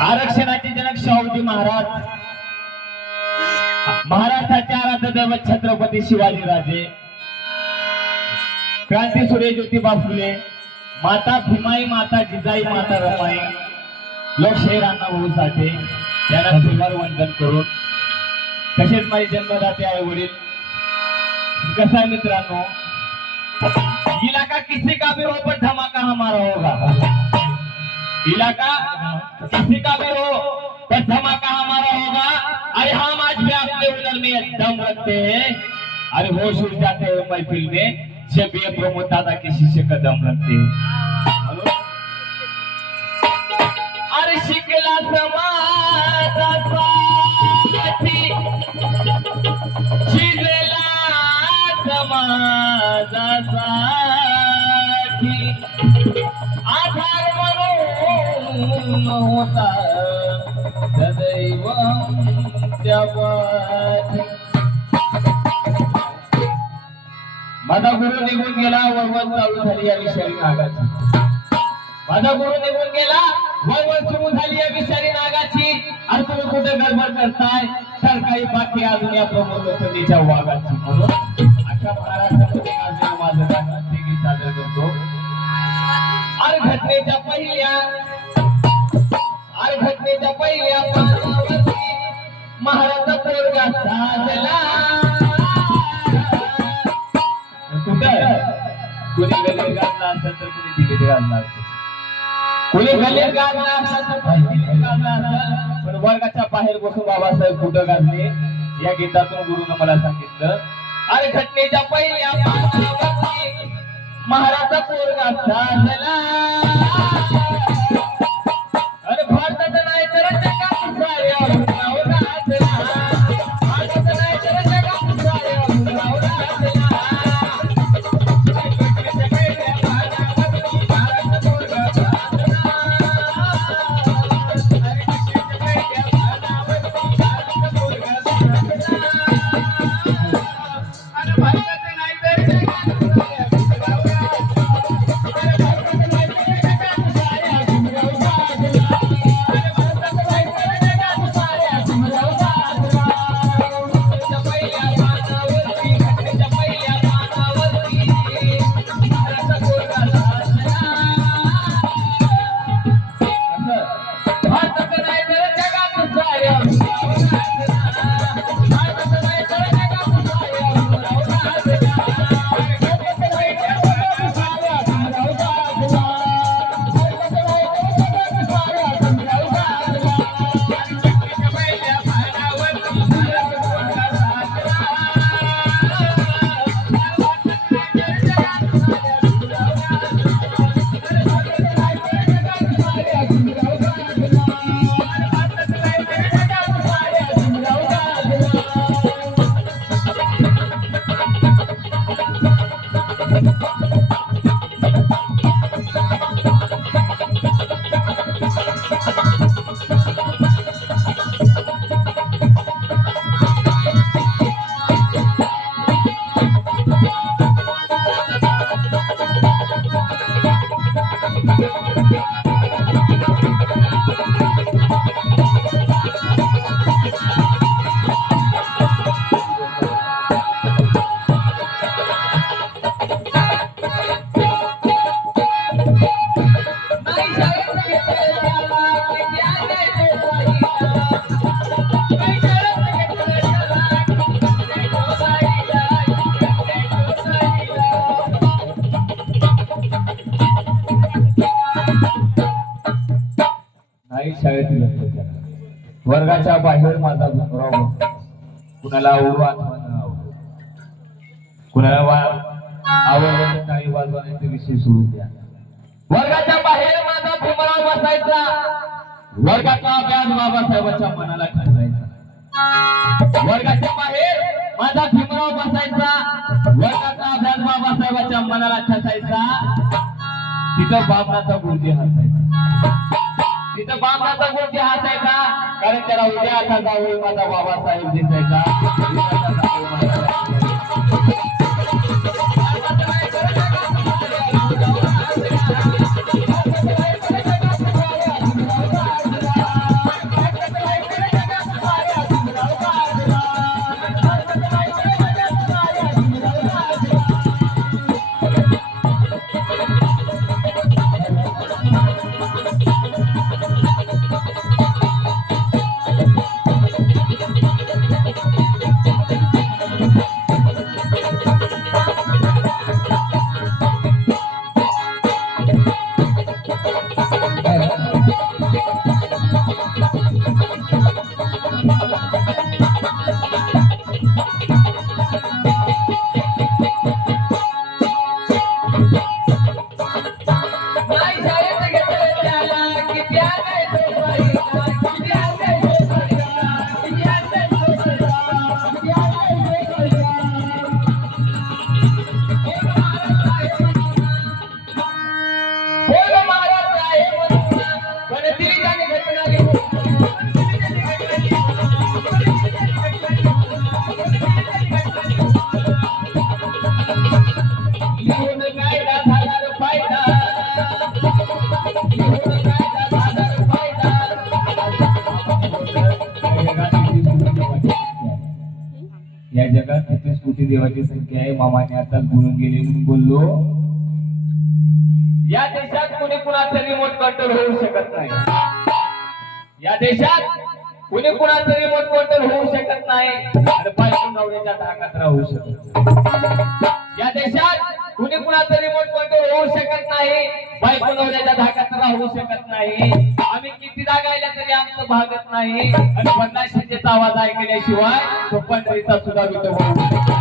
आरक्षणाचे जनक शाहूजी महाराज, महाराष्ट्राचे आराध्य दैवत छत्रपती शिवाजी राजे, क्रांतीसूर्य ज्योतिबा फुले, माता भीमाई, माता जिजाई, माता रमाई, लोकशाहीर अण्णाभाऊ साठे यांना श्रीवार वंदन करून, तसेच माझे जन्मदाते आई वडील. कसा है मित्रांनो, इलाका किसी का भी हो पर धमाका हमारा होगा. इलाका किसी का भी हो पर धमाका हमारा होगा. अरे हम आज भी अपने हुनर में दम रखते हैं. अरे होश उड़ जाते हैं महफिल में जब ये प्रमोद दादा किसी से कदम रखते हैं. अरे शिकला समाजाचा शिकला समाजासाठी आधार म्हणून होता सदैव जवानी. माझा गुरु निघून गेला, वळवळ चालू झाली या विषारी नागाची. माझा गुरु निघून गेला, वळवळ सुरू झाली या विषारी नागाची. आणि तुम्ही कुठे गडबड करताय, तर काही बाकी अजून या प्रमोद लोखंडेच्या वाघाची. म्हणून अशा महाराष्ट्रामध्ये गाजलेलं माझं गाणं ते गीत सादर करतो. अरे घटनेच्या पहिल्या पानावरती महाराजा पोरगा साजला. कुठं कुणी गल्लीत गाजला असेल तर कुणी दिल्लीत गाजला असेल, कुणी गल्लीत गाजला असेल तर कुणी दिल्लीत गाजला असेल. पण वर्गाच्या बाहेर बसून बाबासाहेब कुठं गाजले या गीतातून गुरुनं मला सांगितलं. अरे घटनेच्या पहिल्या पानावरती महाराजा पोरगा साजला. अरे भारताचं नाही तर जगात साऱ्या भुवनावर गाजला. भारताचं नाही तर जगात साऱ्या भुवनावर गाजला. वर्गाच्या बाहेर माझा घुमराव, कुणाला कुणाला आवडलं टाळी वाजवण्याचे विषय सुरू द्या. वर्गाच्या बाहेर माझा भीमराव बसायचा. वर्गाचा अभ्यास बाबासाहेबांच्या मनाला ठसायचा. वर्गाच्या बाहेर माझा भीमराव बसायचा. वर्गाचा अभ्यास बाबासाहेबांच्या मनाला ठसायचा. तिथं बाबनाचा गुरुजी हसायचा. तिथं बाबनाचा गुरुजी हसायचा, कारण त्याला उद्या असा जावळी माझा बाबासाहेब दिसायचा. या जगात 33 कोटी देवाची संख्या आहे. मामाने आताच बोलून गेले म्हणून बोललो. या देशात कोणी कुणाचं रिमोट कंट्रोल होऊ शकत नाही. या देशात कोणी कुणाचं रिमोट कंट्रोल होऊ शकत नाही आणि बायको नवऱ्याच्या धाकात राहू शकत नाही. या देशात कोणी कुणाचं रिमोट कंट्रोल होऊ शकत नाही, बायको नवऱ्याच्या धाकात राहू शकत नाही. आम्ही कितीदा गायला तरी आमचं भागत नाही आणि 50 शिजेचा आवाज ऐकल्याशिवाय तो पंढरीचा सुद्धा विठो होऊ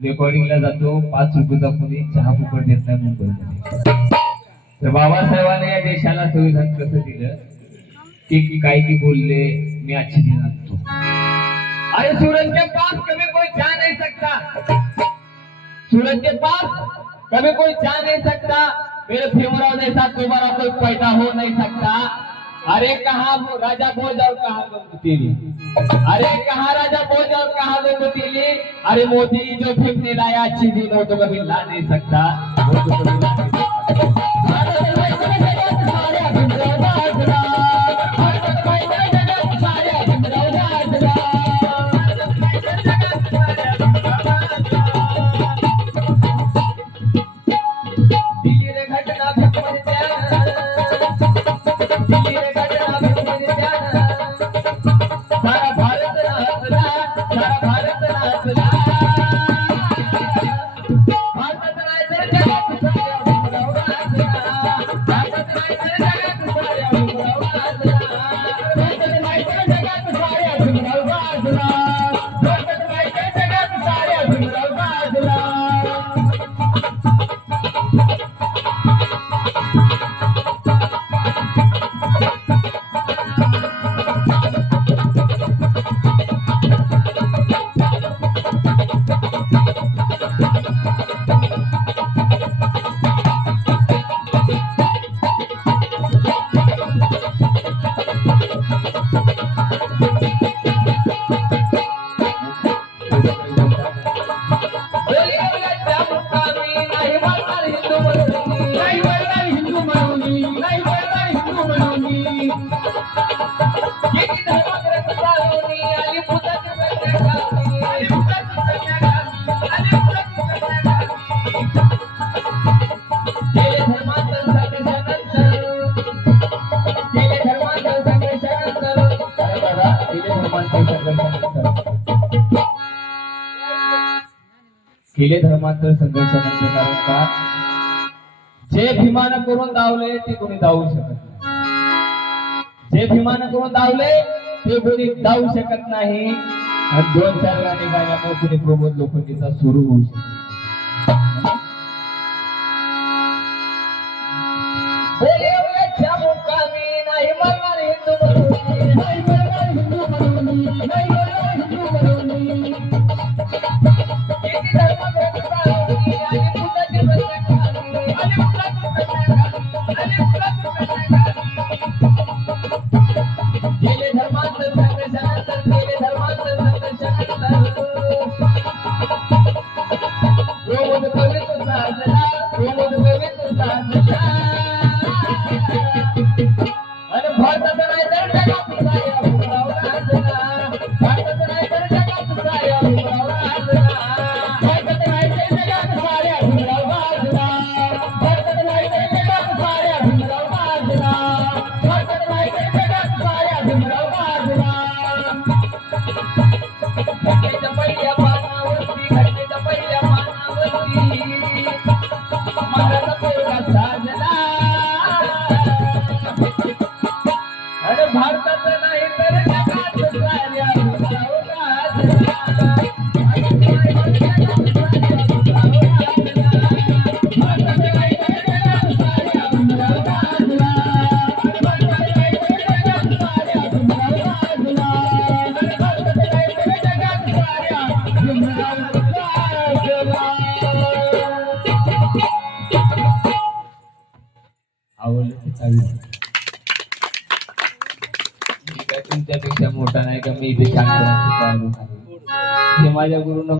रेकॉर्डिंगला जातो. 5 रुपयाचा कोणी चहा फुकट देत नाही मुंबईमध्ये. तर बाबासाहेबांनी या देशाला संविधान कसं दिलं की काय की बोलले मी अच्छे दिन आणतो. अरे सूरज के पास कभी कोई जा नहीं सकता, सूरज के पास कभी कोई जा नहीं सकता, मेरे भीमराव जैसा दोबारा कोई पैदा हो नहीं सकता. अरे कहाँ राजा भोज और कहाँ गंगुतीली, अरे कहाँ राजा भोज और कहाँ गंगुतीली. अरे मोदी जो भीम ने लाया अच्छी दिन वो तो कभी ला नहीं सकता, वो तो कभी ला नहीं सकता. केले धर्मांतर संघर्ष नाही कारण का जे भीमानं करून धावले ते कोणी धावू शकत नाही. जे भीमानं करून धावले ते कोणी धावू शकत नाही. आणि 2-4 गाणे गाण्यामुळे कोणी प्रबोध लोखंडीचा सुरू होऊ शकतो. बोलवल्याच्या मुकामी नाही मरणार हिंदू म्हणून, नाही मरणार हिंदू म्हणून, नाही मरणार हिंदू म्हणून. किती धर्मग्रंथ चालवली आणि मुलाची प्रश्न काढली, आणि मुलाची प्रश्न काढली, आणि मुलाची प्रश्न काढली. गेले धर्मांतर संघर्षानंतर, गेले धर्मांतर संघर्षानंतर प्रबोध कवीत साधला, प्रबोध कवीत साधला. आणि भारताचा नाही तर जगात साऱ्या भीमराव राजला, भारताचा नाही तर जगात साऱ्या भीमराव राजला, भारताचा नाही तर जगात साऱ्या भीमराव राजला, भारताचा नाही तर जगात साऱ्या भीमराव राजला, भारताचा नाही तर जगात साऱ्या भीमराव राजला. घटनेच्या पहिल्या पानावरती, घटनेच्या पहिल्या पानावरती महाराजा पोरगा साजला. आणि भारताचं नाही तर जगात साऱ्या भीमराव राजला, भारताचं नाही तर जगात साऱ्या भीमराव राजला, भारताचं नाही तर जगात साऱ्या भीमराव राजला, भारताचं नाही तर जगात साऱ्या भीमराव राजला. आवडलं ते चालेल. तुमच्यापेक्षा मोठा नाही का मी इथे शांत हे माझ्या गुरुनं